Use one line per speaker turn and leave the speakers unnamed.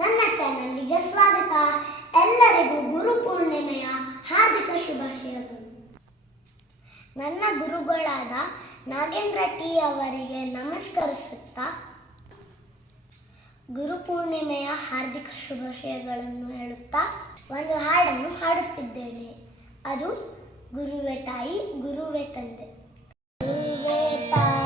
ನನ್ನ ಚಾನಲ್ಗೆ ಸ್ವಾಗತ. ಎಲ್ಲರಿಗೂ ಗುರು ಪೂರ್ಣಿಮೆಯ ಹಾರ್ದಿಕ ಶುಭಾಶಯಗಳು ನನ್ನ ಗುರುಗಳಾದ ನಾಗೇಂದ್ರ ಟಿ ಅವರಿಗೆ ನಮಸ್ಕರಿಸುತ್ತಾ, ಗುರು ಪೂರ್ಣಿಮೆಯ ಹಾರ್ದಿಕ ಶುಭಾಶಯಗಳನ್ನು ಹೇಳುತ್ತಾ ಒಂದು ಹಾಡನ್ನು ಹಾಡುತ್ತಿದ್ದೇನೆ. ಅದು ಗುರುವೆ ತಾಯಿ, ಗುರುವೆ ತಂದೆ. ಗುರುವೆ ತಾಯಿ.